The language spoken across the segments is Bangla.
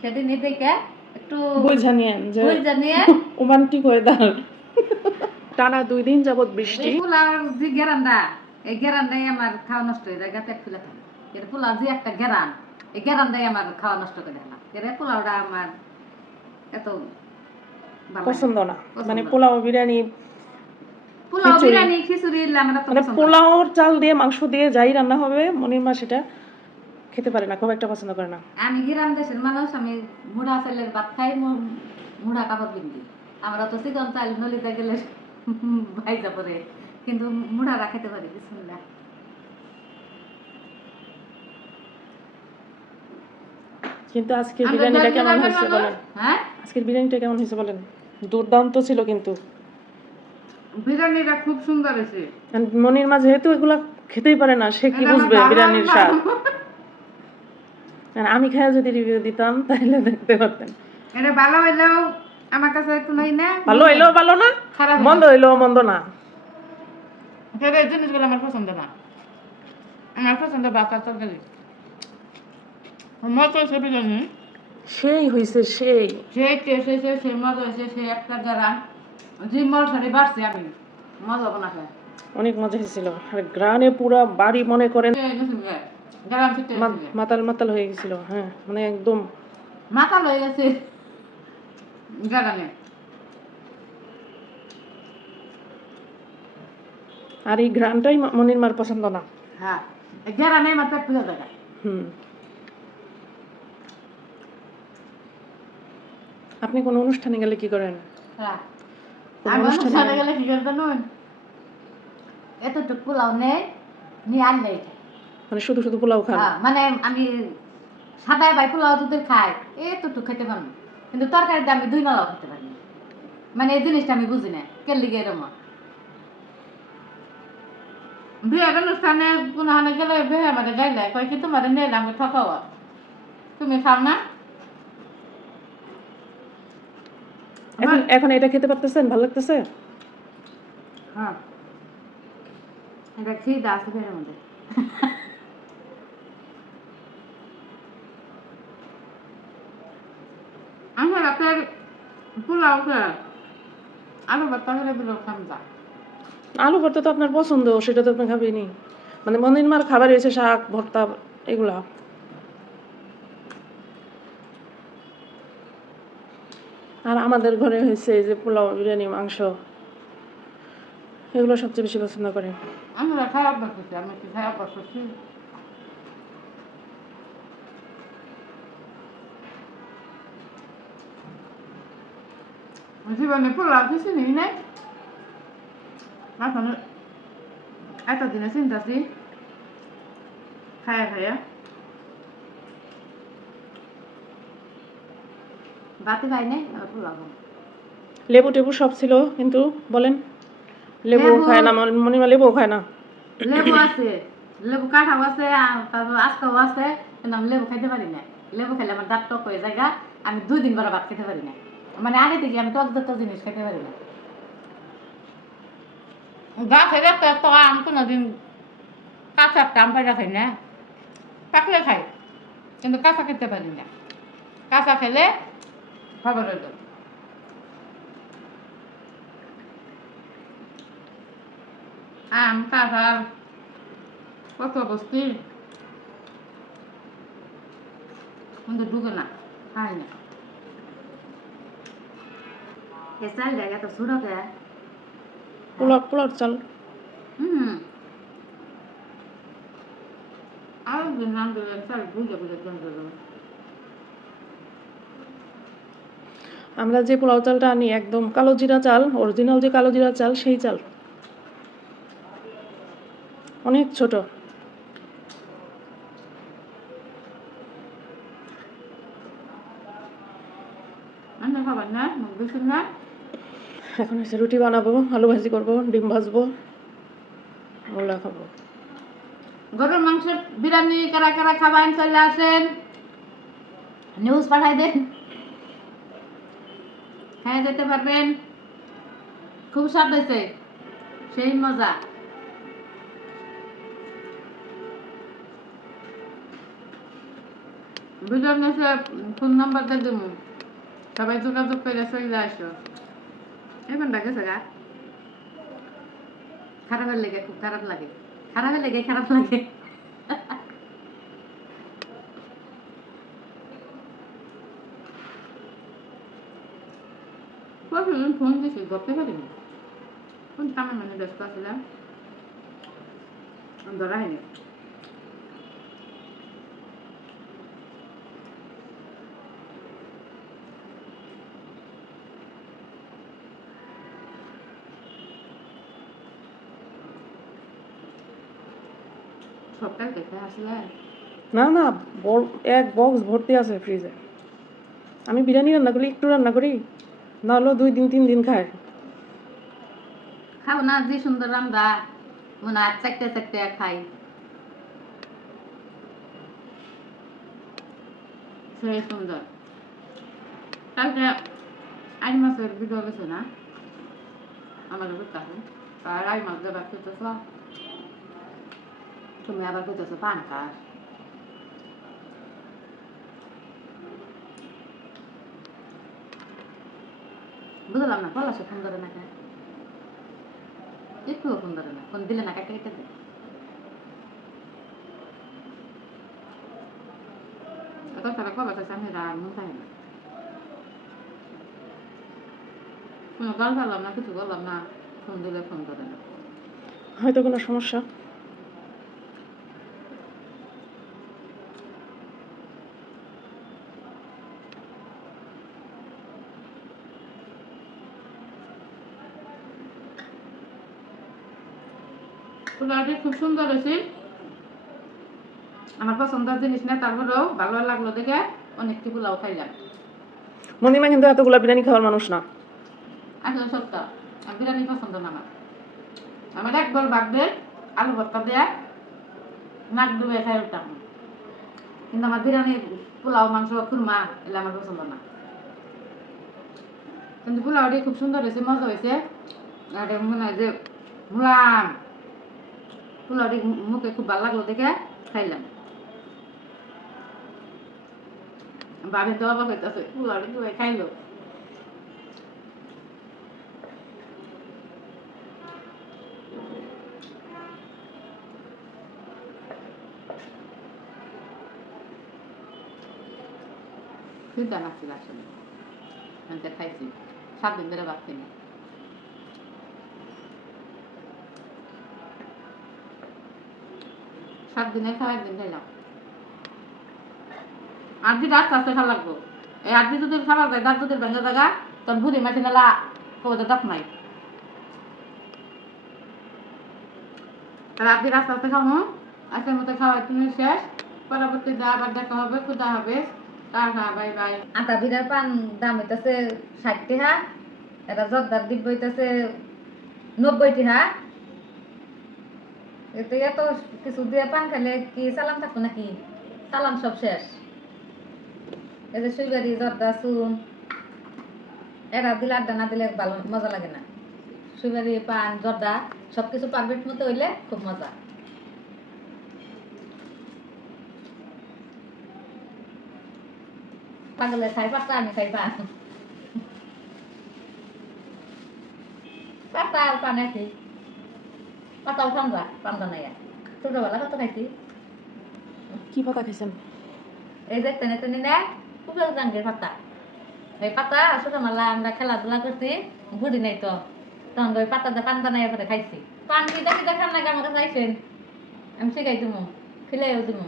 সেদিন এদিকে একটু বুঝা রোমান্টিক ওয়েদার টানা দুই দিন যাবত বৃষ্টি। যে এই আমার খাওয়া নষ্ট হয়ে যায় গাতে ফুলে থাকে। যে একটা গেরান এই আমার খাওয়া নষ্ট করে দিলাম এর পোলাওটা আমার এত। পছন্দ না। মানে পোলাও বিরিয়ানি পোলাও বিরিয়ানি খিচুড়ি মানে পছন্দ পোলাওর চাল দিয়ে মাংস দিয়ে যাই রান্না হবে মনির মা সেটা খেতে পারে না খুব একটা পছন্দ করে না। আমি গ্রাম দেশের মানুষ আমি মুড়া চালের ভাত খাই মুড়া কাপড় পিন্দি আমরা তো চিকন চাল নলিতে গেলে ভাইজা পরে কিন্তু মুড়ারা খেতে পারি বিসমিল্লাহ। কিন্তু আজকের বিরিয়ানিটা কেমন হয়েছে বলেন? হ্যাঁ? আজকের বিরিয়ানিটা কেমন হয়েছে বলেন? দুর্দান্ত ছিল কিন্তু। বিরিয়ানিটা খুব সুন্দর হয়েছে। মনির মা যেহেতু এগুলা খেতেই পারে না সে কি বুঝবে বিরিয়ানির স্বাদ? আর আমি খায় যদি রিভিউ দিতাম তাহলে দেখতে পারতেন। এটা ভালো হইলেও আমার কাছে একটু নাই। না ভালো হইল ভালো না খারাপ মন্দ হইল মন্দ না। তবে এই জিনিসগুলো আমার পছন্দ না। আমার পছন্দ বাচ্চার তরকারি। মজা হয়েছে বিরিয়ানি। সেই হইছে সেই। সেই টেস্ট হয়েছে সেই মজা হয়েছে সেই একটা যারা যে মশারি বাড়ছে আমি মজা হব না খায় অনেক মজা হয়েছিল আর গ্রানে পুরা বাড়ি মনে করেন মাতাল মাতাল হয়ে গেছিল হ্যাঁ মানে একদম। মাতাল হয়ে গেছে। আর এই গ্রানটাই মনির মার পছন্দ না। হ্যাঁ গেরানে পুজো হুম। আপনি কোনো অনুষ্ঠানে গেলে কি করেন? হ্যাঁ। অনুষ্ঠানে গেলে কি করতে নুন? এতটুকু পোলাও নেই নিয়ে আনলেই খাই। মানে শুধু শুধু পোলাও খান। মানে আমি সাদা বাই পোলাও দুধের খাই এতটুকু খেতে পারব। কিন্তু তরকারিটা আমি দুই নালাও খেতে পারি মানে এই জিনিসটা আমি বুঝি না কে লিগে এরম? বিয়ের অনুষ্ঠানে কোনো গেলে বিয়ে আমাদের গাইলে কয় কি তোমার নিয়ে আমি ঠকাও তুমি খাও না? এখন এখন এটা খেতে পারতেছেন? ভালো লাগতেছে? হ্যাঁ। এটা খিদে আছে ফেরের মধ্যে আমি রাতের আলু ভর্তা করে দিল খামজা। আলু ভর্তা তো আপনার পছন্দ সেটা তো আপনি খাবেনি মানে মনির মার খাবার হয়েছে শাক ভর্তা এগুলা। আর আমাদের ঘরে হয়েছে এই যে পোলাও বিরিয়ানি মাংস। এগুলো সবচেয়ে বেশি পছন্দ করে আমরা খারাপ করতেছি আমি কি খারাপ জীবনে পোলাও কিছু নেই নাই এখন এতদিনে চিন্তাছি খায়া খায়া বাতি পাই নাই পোলাও খাব। লেবু টেবু সব ছিল কিন্তু বলেন লেবু খায় না মনি- মনিমা লেবু খায় না লেবু আছে লেবু কাঠাও আছে তারপর আজকাও আছে কিন্তু আমি লেবু খাইতে পারি না লেবু খেলে আমার দাঁত টক হয়ে যায়। আমি দুই দিন পরে ভাত খেতে পারি না মানে আগে থেকে আমি টক জাতীয় জিনিস খেতে পারি না। গাছের তো আম কোনোদিন কাঁচা আম পাইরা খাই না। পাকলে খাই, কিন্তু কাঁচা খেতে পারি না। কাঁচা খেলে খবর হইল। আম, কাঁঠাল, কত বস্তি কিন্তু ঢুকে না, খাই না। এ ছোট কে পোলাও পোলাও চাল হুম আর চাল বুঝে বুঝে আমরা যে পোলাও চালটা আনি একদম কালো জিরা চাল অরিজিনাল যে কালো জিরা চাল সেই চাল। অনেক ছোট। না? এখন হচ্ছে রুটি বানাবো, আলু ভাজি করব, ডিম ভাজবো ওগুলা খাব। গরুর মাংসের বিরিয়ানি কারা কারা খাবেন? চলে আসেন। নিউজ পাঠাই দেন। হ্যাঁ যেতে পারবেন। খুব স্বাদ হয়েছে। সেই মজা। নিচে ফোন নাম্বার দিয়ে দেবো সবাই যোগাযোগ করে চলে আসো। এখন ডাকেছে গা। খারাপের লেগে, খুব খারাপ লাগে। খারাপের লেগে, খারাপ লাগে। প্রতিদিন ফোন দিছি ধরতে পারিনি কোন কামে মানে ব্যস্ত আসছিলাম ধরা হয়নি। না না এক বক্স ভর্তি আছে ফ্রিজে আমি বিরিয়ানি রান্না করি একটু রান্না করি নাহলেও দুই দিন তিন দিন খায়। খাও না যে সুন্দর রান্দা মনে চারটে চারটে খাই। সেই সুন্দর। কালকে আই মাছের ভিডিও গেছে না? করতে হবে আর আই মাছ দেবার করতেছ তুমি আবার করতেছো পান খাস বুঝলাম না পলাশে ফোন ধরে না কেন একটুও ফোন ধরে না ফোন দিলে না কেটে কেটে দেয় সারা কবে তো আমি রাগ মন থাকে না কোনো গল্প করলাম না কিছু বললাম না ফোন দিলে ফোন ধরে না হয়তো কোনো সমস্যা পোলাওটি খুব সুন্দর হয়েছে আমার পছন্দের জিনিস না তারপরেও ভালো লাগল দেখে অনেকটি পোলাও খাইলাম। মনিমা কিন্তু এতগুলা বিরিয়ানি খাওয়ার মানুষ না। আসলে সত্য বিরিয়ানি পছন্দ না আমার। আমার একবার ভাগ দিয়ে আলু ভর্তা দেয়া নাক ডুবে খাই উঠতাম। কিন্তু আমার বিরিয়ানি পোলাও মাংস খুরমা এগুলো আমার পছন্দ না। কিন্তু পোলাওটি খুব সুন্দর হয়েছে মজা হয়েছে। আর মনে হয় যে মুলাম। পোলাওটি মুখে খুব ভালো লাগল দেখে খাইলাম। বাবিন তো অবাক হইতেছে পোলাওটি দুয়ে খাইলো। চিন্তা লাগছিল আসলে। আমি খাইছি। সাত দিন ধরে ভাবছি না। সাত দিনে খাওয়া একদিন খাইলাম। দিন আস্তে আস্তে খাওয়া লাগবো। এই দিন যদি খাওয়া যায়, দাঁত দুধের ভেঙে তখন নালা দাঁত নাই। আস্তে আস্তে খাব আজকের মতো খাওয়া তুমি শেষ। পরবর্তীতে আবার দেখা হবে, খুদা হবে টাটা, বাই বাই। আটা বিড়ার পান, দাম হইতাছে ষাট টাকা। এটা জর্দার ডিব্ব হইতাছে নব্বই টাকা। এতে এত কিছু দিয়ে পান খেলে কি চালান থাকতো নাকি? চালান সব শেষ। এই যে সুইবারি জর্দা, চুন। এরা দিলে আড্ডা না দিলে ভালো মজা লাগে না। সুইবারি পান, জর্দা সব কিছু পারফেক্ট মতো হইলে খুব মজা। পাগলে খাই পাতা, আমি খাই পান। পাতা আর পান একই। পাতাও ঠান্ডা ঠান্ডা নাই ছোটবেলা কত খাইছি কি? পাতা খাইছেন এই দেখতে নেতে নিলে পুকুর গাঙ্গের পাতা। এই পাতা ছোটবেলা আমরা খেলাধুলা করছি বুড়ি নাই তো। তখন ওই পাতাতে পান বানাই করে খাইছি। পান কি দেখি দেখান নাকি আমার কাছে আইসেন আমি শিখাই দিমু খিলাইও দিমু।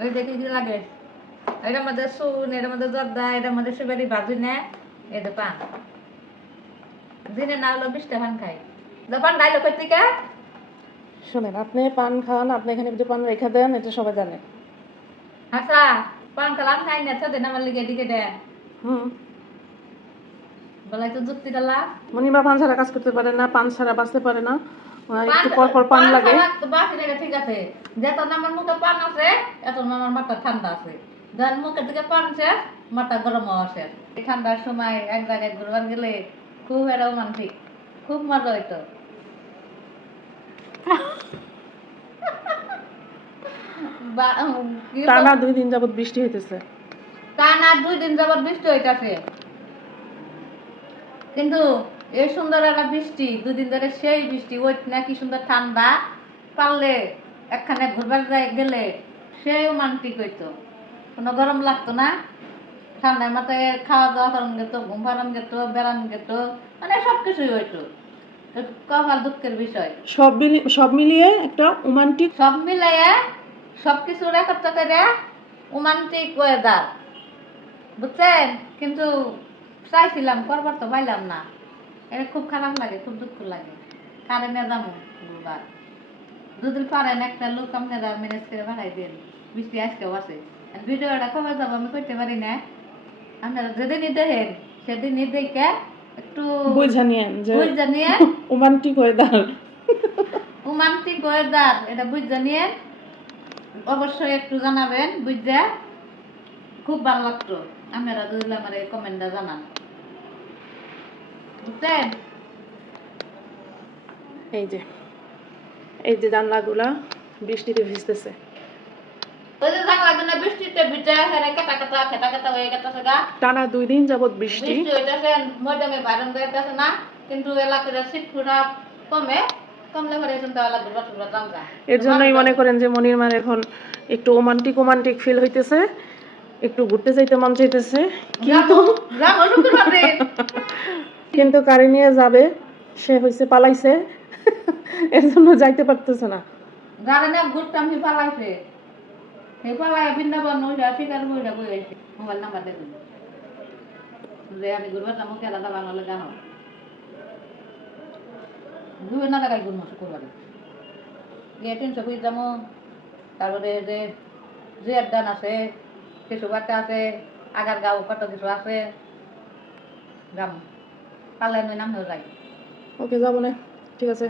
ওই দেখি কি লাগে? এটার মধ্যে সুন এটার মধ্যে জর্দা এটার মধ্যে সুপারি ভাজি নে এটা পান। দিনে না হলো বিশটা পান খাই। ডাইলো কই থেকে? শোনেন আপনি পান খান আপনি এখানে যে পান রেখে দেন এটা সবাই জানে। আচ্ছা পান খাই না আমার লিগে দিকে দেন। হুম। বলাই তো যুক্তি ডালা মনিমা পান ছাড়া কাজ করতে পারে না পান ছাড়া বাঁচতে পারে না। একটু পর পর পান লাগে। বাকি লাগে ঠিক আছে। যত আমার মুখে পান আছে এত আমার মাথা ঠান্ডা আছে। যখন মুখের পান শেষ মাথা গরম হওয়া শেষ এই ঠান্ডার সময় এক জায়গায় ঘুরবার গেলে খুব একটা রোমান্টিক। খুব মজা হইতো। টানা দুই দিন যাবত বৃষ্টি হইতেছে। টানা দুই দিন যাবত বৃষ্টি হইতাছে। কিন্তু এই সুন্দর একটা বৃষ্টি দুদিন ধরে সেই বৃষ্টি ওই না কি সুন্দর ঠান্ডা পারলে একখানে ঘুরবার যাই গেলে সেও মানটিক হইতো। কোনো গরম লাগতো না। ঠান্ডায় মাথায় খাওয়া দাওয়া করান গেত ঘুম পাড়ান গেত বেড়ান গেত মানে সব কিছুই হইতো। কপাল দুঃখের বিষয়। সব মিলি- সব মিলিয়ে একটা রোমান্টিক সব মিলাইয়া সব কিছু একত্র করে রোমান্টিক ওয়েদার বুঝছেন? কিন্তু চাইছিলাম করবার তো পাইলাম না। এটা খুব খারাপ লাগে খুব দুঃখ লাগে। কারেন্টে যাব বুধবার? দুদিন পারেন একটা লোক আপনারা ম্যানেজ করে বাড়াই দিন। বৃষ্টি আজকেও আছে। আর ভিডিওটা কবে যাব আমি করতে পারি না। আপনারা যেদিনই দেখেন সেদিনই দেখে একটু বুঝা নিয়েন যে বুঝ জানিয়ে রোমান্টিক ওয়েদার রোমান্টিক ওয়েদার এটা বুঝতে নিয়ে অবশ্যই একটু জানাবেন বুঝতে খুব ভালো লাগতো। আপনারা যদি আমার এই কমেন্টটা জানান। বুঝছেন? এই যে এই যে জানলাগুলা বৃষ্টিতে ভিজতেছে। টানা দুই দিন যাবত বৃষ্টি কিন্তু এলাকার শীত কমে এর জন্যই মনে করেন যে মনির মার এখন একটু রোমান্টিক রোমান্টিক ফিল হইতেছে। একটু ঘুরতে যাইতে মন চাইতেছে। কিন্তু কিন্তু গাড়ি নিয়ে যাবে সে হয়েছে পালাইছে। এর জন্য যাইতে পারতেছে না। যারা না ঘুরতাম পালাইছে। হে পালাই বৃন্দাবন ওইটা শিকার বইটা বই আছে মোবাইল নাম্বার দেখুন যে আমি ঘুরবার যাব কেলা দাবা নলে জানো দুই না টাকায় ঘুরবো শুক্রবারে গিয়ে তিনশো পিস যাব তারপরে যে জিয়ার দান আছে কিছু বাচ্চা আছে আগার গাঁও কত কিছু আছে। যাম। পারলে আমি নাম যাই ওকে যাব না ঠিক আছে।